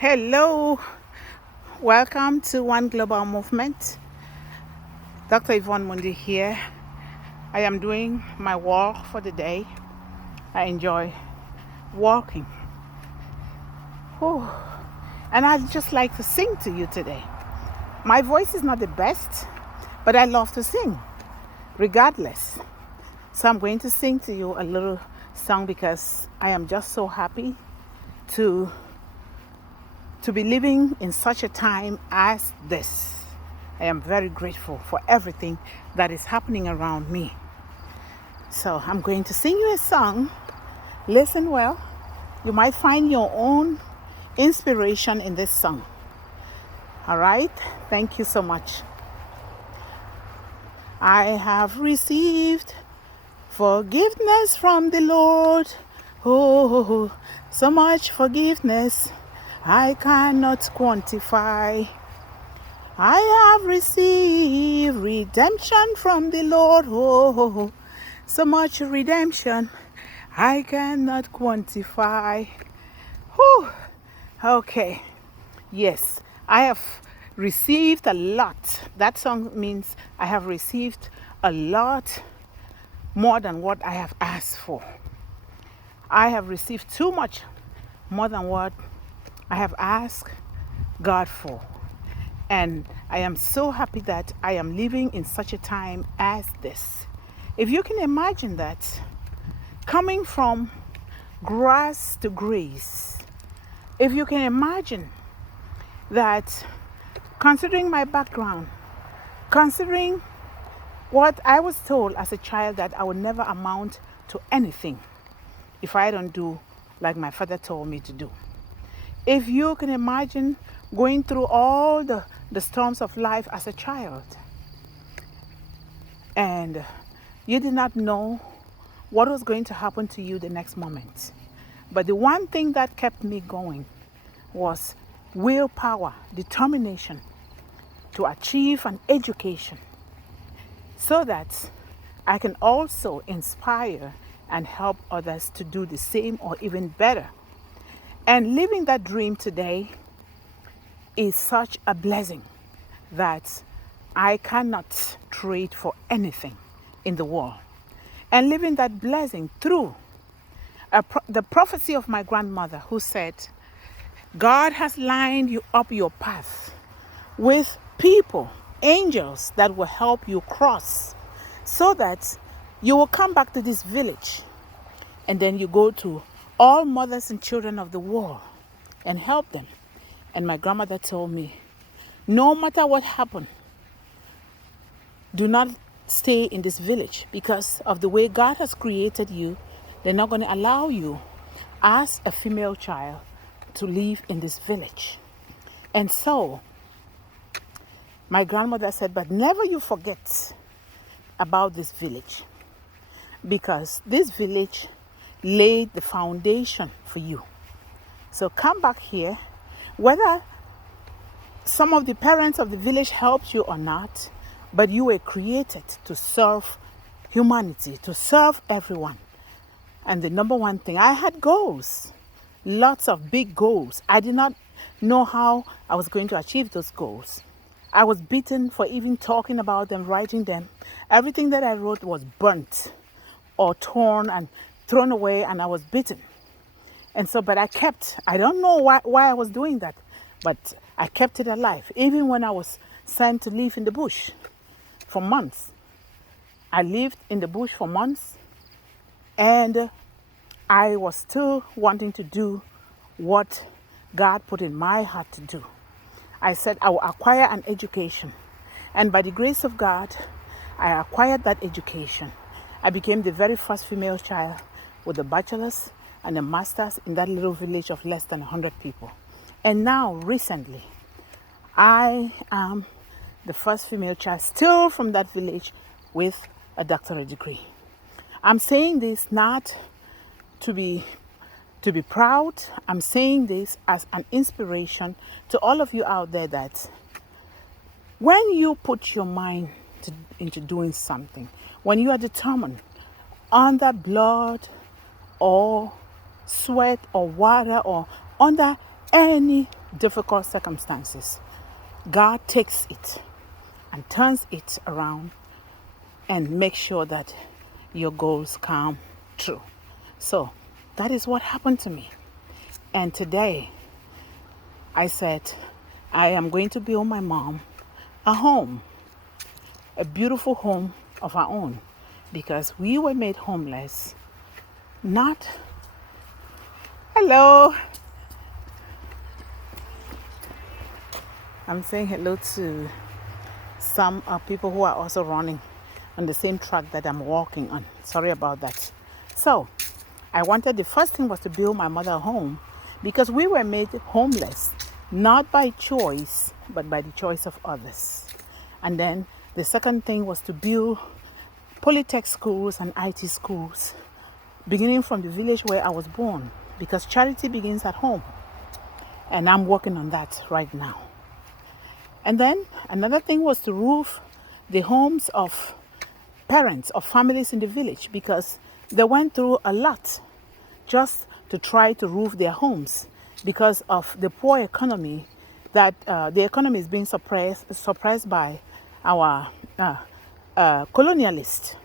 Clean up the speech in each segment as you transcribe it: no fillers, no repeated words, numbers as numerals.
Hello, welcome to One Global Movement. Dr. Yvonne Mundi here. I am doing my walk for the day. I enjoy walking. Whew. And I'd just like to sing to you today. My voice is not the best, but I love to sing, regardless. So I'm going to sing to you a little song because I am just so happy to be living in such a time as this. I am very grateful for everything that is happening around me. So I'm going to sing you a song. Listen well. You might find your own inspiration in this song. All right? Thank you so much. I have received forgiveness from the Lord. Oh, so much forgiveness I cannot quantify. I have received redemption from the Lord. Oh, so much redemption I cannot quantify. Whew. Okay. Yes, I have received a lot. That song means I have received a lot more than what I have asked for. I have received too much more than what I have asked God for. And I am so happy that I am living in such a time as this. If you can imagine that, coming from grass to grace, if you can imagine that, considering my background, considering what I was told as a child that I would never amount to anything if I don't do like my father told me to do. If you can imagine going through all the storms of life as a child and you did not know what was going to happen to you the next moment. But the one thing that kept me going was willpower, determination to achieve an education so that I can also inspire and help others to do the same or even better. And living that dream today is such a blessing that I cannot trade for anything in the world. And living that blessing through the prophecy of my grandmother, who said, God has lined you up your path with people, angels that will help you cross so that you will come back to this village and then you go to all mothers and children of the world and help them. And my grandmother told me, no matter what happened, do not stay in this village because of the way God has created you. They're not going to allow you as a female child to live in this village. And so my grandmother said, but never you forget about this village because this village laid the foundation for you. So come back here, whether some of the parents of the village helped you or not, but you were created to serve humanity, to serve everyone. And the number one thing, I had goals, lots of big goals. I did not know how I was going to achieve those goals. I was beaten for even talking about them, writing them. Everything that I wrote was burnt or torn and thrown away, and I was beaten. And so, but I don't know why I was doing that, but I kept it alive. Even when I was sent to live in the bush for months. I lived in the bush for months, and I was still wanting to do what God put in my heart to do. I said I will acquire an education. And by the grace of God, I acquired that education. I became the very first female child with a bachelor's and a master's in that little village of less than 100 people. And now, recently, I am the first female child still from that village with a doctorate degree. I'm saying this not to be proud. I'm saying this as an inspiration to all of you out there that when you put your mind into doing something, when you are determined, under blood or sweat or water or under any difficult circumstances, God takes it and turns it around and makes sure that your goals come true. So that is what happened to me. And today I said, I am going to build my mom a home, a beautiful home of our own, because we were made homeless. Not, hello. I'm saying hello to some people who are also running on the same track that I'm walking on. Sorry about that. So I wanted, the first thing was to build my mother a home, because we were made homeless, not by choice, but by the choice of others. And then the second thing was to build polytech schools and IT schools, beginning from the village where I was born, because charity begins at home. And I'm working on that right now. And then another thing was to roof the homes of parents, of families in the village, because they went through a lot just to try to roof their homes because of the poor economy, that the economy is being suppressed by our colonialists.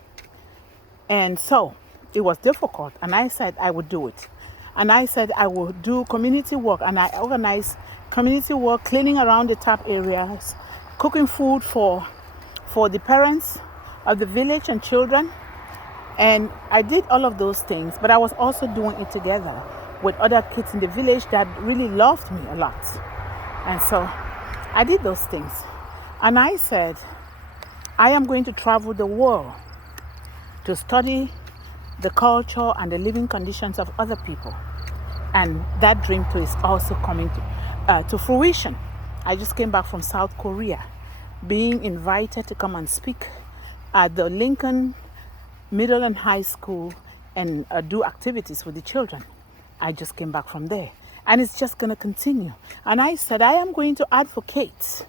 And so it was difficult, and I said I would do it. And I said I would do community work, and I organized community work, cleaning around the tap areas, cooking food for the parents of the village and children. And I did all of those things, but I was also doing it together with other kids in the village that really loved me a lot. And so I did those things. And I said, I am going to travel the world to study the culture and the living conditions of other people. And that dream too is also coming to fruition. I just came back from South Korea, being invited to come and speak at the Lincoln Middle and High School and do activities with the children. I just came back from there, and it's just going to continue. And I said, I am going to advocate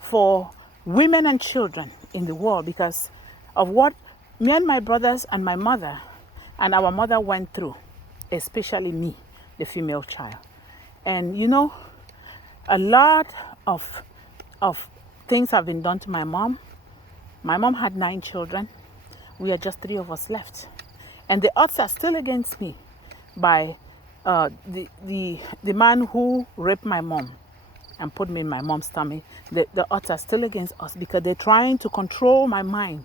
for women and children in the world because of what me and my brothers and my mother and our mother went through, especially me, the female child. And you know, a lot of things have been done to my mom. My mom had 9 children. We are just 3 of us left. And the odds are still against me by the man who raped my mom and put me in my mom's tummy. The odds are still against us because they're trying to control my mind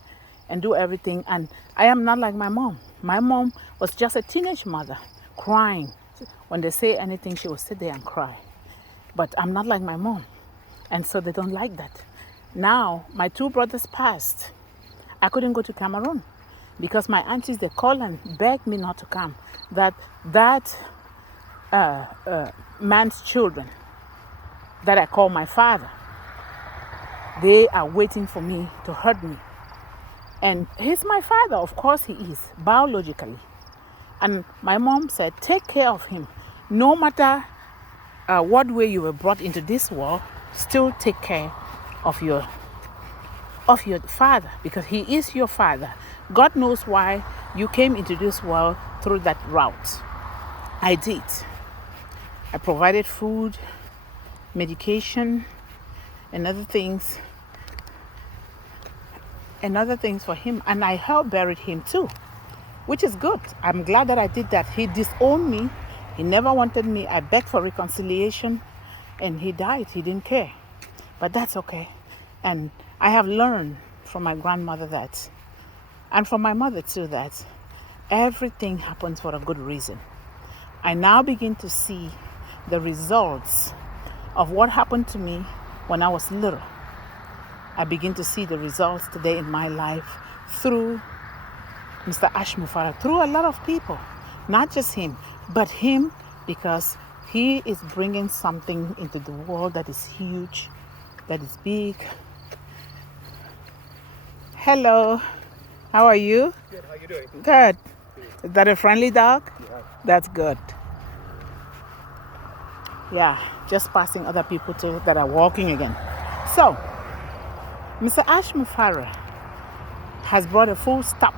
and do everything. And I am not like my mom. My mom was just a teenage mother crying. When they say anything, she will sit there and cry. But I'm not like my mom. And so they don't like that. Now, my 2 brothers passed. I couldn't go to Cameroon because my aunties, they called and begged me not to come. That man's children that I call my father, they are waiting for me to hurt me. And he's my father, of course he is, biologically. And my mom said, take care of him. No matter what way you were brought into this world, still take care of your father, because he is your father. God knows why you came into this world through that route. I did. I provided food, medication, and other things for him, and I helped bury him too, which is good. I'm glad that I did that. He disowned me. He never wanted me. I begged for reconciliation, and he died. He didn't care, but that's okay. And I have learned from my grandmother that, and from my mother too, that everything happens for a good reason. I now begin to see the results of what happened to me when I was little. I begin to see the results today in my life through Mr. Ash Mufara, through a lot of people, not just him, but him, because he is bringing something into the world that is huge, that is big. Hello, how are you? Good, how you doing? Good. Is that a friendly dog? Yeah. That's good. Yeah, just passing other people too that are walking again. So, Mr. Ash Mufara has brought a full stop,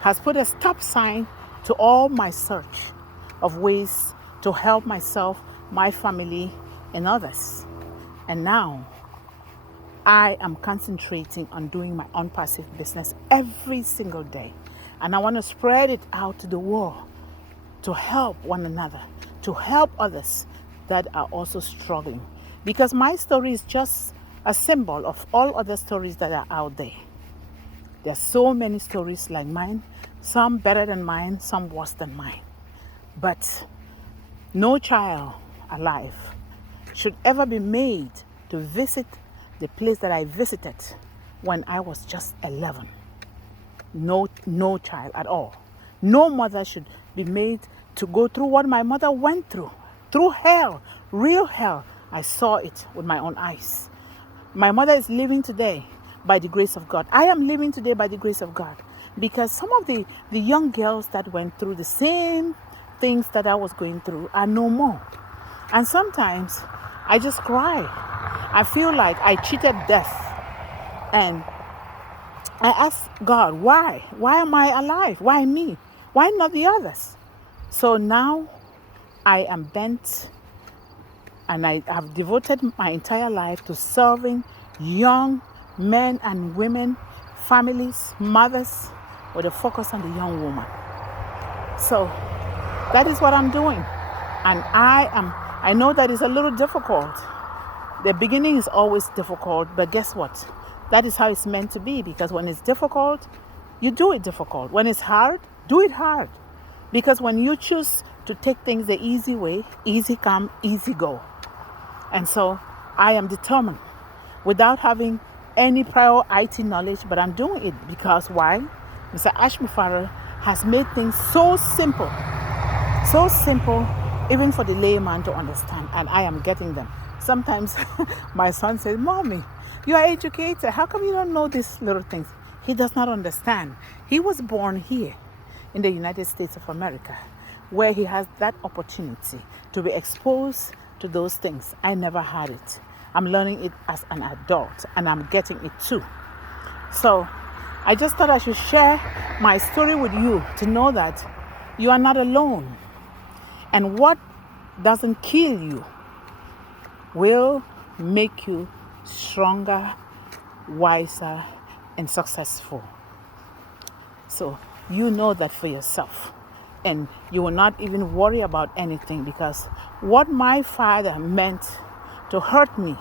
has put a stop sign to all my search of ways to help myself my family, and others. And now I am concentrating on doing my own passive business every single day. And I want to spread it out to the world to help one another, to help others that are also struggling. Because my story is just a symbol of all other stories that are out there. There are so many stories like mine, some better than mine, some worse than mine. But no child alive should ever be made to visit the place that I visited when I was just 11. No child at all. No mother should be made to go through what my mother went through hell, real hell. I saw it with my own eyes. My mother is living today by the grace of God. I am living today by the grace of God, because some of the young girls that went through the same things that I was going through are no more. And sometimes I just cry. I feel like I cheated death. And I ask God, why? Why am I alive? Why me? Why not the others? So now I am bent, and I have devoted my entire life to serving young men and women, families, mothers, with a focus on the young woman. So that is what I'm doing. And I know that it's a little difficult. The beginning is always difficult, but guess what? That is how it's meant to be, because when it's difficult, you do it difficult. When it's hard, do it hard. Because when you choose to take things the easy way, easy come, easy go. And so I am determined, without having any prior IT knowledge, but I'm doing it because why? Mr. Ashmufara has made things so simple, even for the layman to understand, and I am getting them. Sometimes my son says, Mommy, you are educated. How come you don't know these little things? He does not understand. He was born here in the United States of America, where he has that opportunity to be exposed to those things. I never had it. I'm learning it as an adult, and I'm getting it too. So I just thought I should share my story with you to know that you are not alone. And what doesn't kill you will make you stronger, wiser, and successful. So you know that for yourself. And you will not even worry about anything, because what my father meant to hurt me,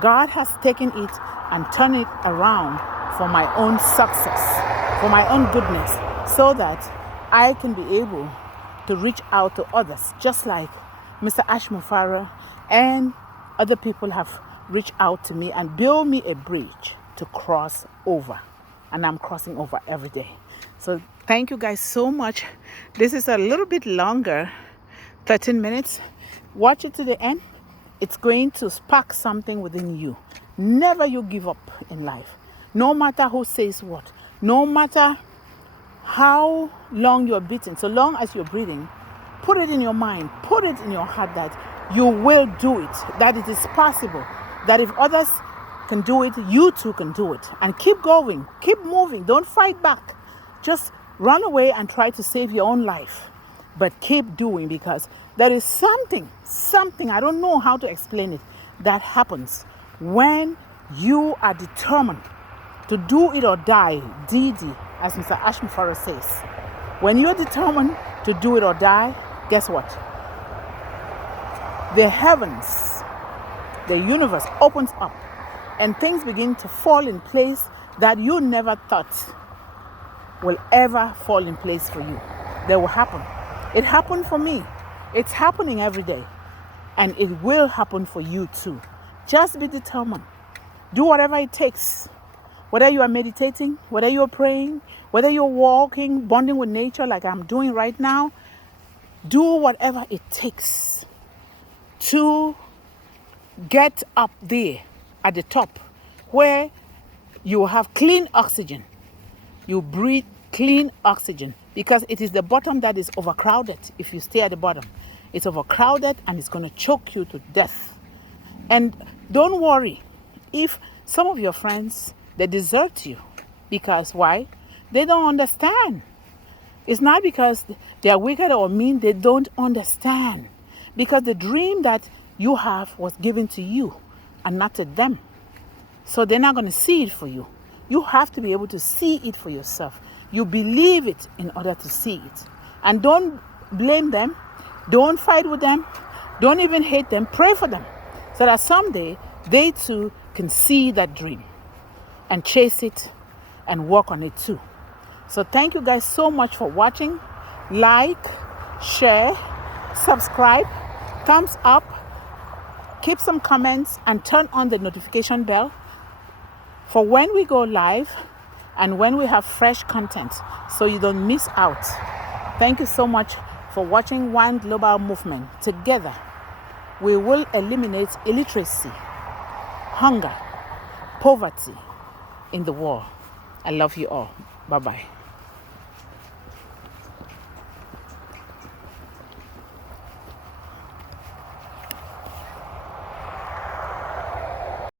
God has taken it and turned it around for my own success, for my own goodness, so that I can be able to reach out to others, just like Mr. Ashmufara and other people have reached out to me and build me a bridge to cross over. And I'm crossing over every day. So thank you guys so much. This is a little bit longer, 13 minutes. Watch it to the end. It's going to spark something within you. Never you give up in life. No matter who says what. No matter how long you're beating. So long as you're breathing, put it in your mind. Put it in your heart that you will do it. That it is possible. That if others can do it, you too can do it. And keep going. Keep moving. Don't fight back. Just run away and try to save your own life. But keep doing, because there is something, I don't know how to explain it, that happens when you are determined to do it or die, DD, as Mr. Ashmufara says. When you're determined to do it or die, guess what? The heavens, the universe opens up, and things begin to fall in place that you never thought will ever fall in place for you. They will happen. It happened for me. It's happening every day. And it will happen for you too. Just be determined. Do whatever it takes. Whether you are meditating, whether you're praying, whether you're walking, bonding with nature like I'm doing right now, do whatever it takes to get up there at the top where you have clean oxygen. You breathe clean oxygen, because it is the bottom that is overcrowded. If you stay at the bottom, it's overcrowded and it's going to choke you to death. And don't worry if some of your friends, they desert you. Because why? They don't understand. It's not because they are wicked or mean. They don't understand. because the dream that you have was given to you and not to them. So they're not going to see it for you. You have to be able to see it for yourself. You believe it in order to see it. And don't blame them. Don't fight with them. Don't even hate them. Pray for them so that someday they too can see that dream and chase it and work on it too. So thank you guys so much for watching. Like, share, subscribe, thumbs up, keep some comments, and turn on the notification bell for when we go live and when we have fresh content, so you don't miss out. Thank you so much for watching One Global Movement. Together, we will eliminate illiteracy, hunger, poverty in the world. I love you all. Bye-bye.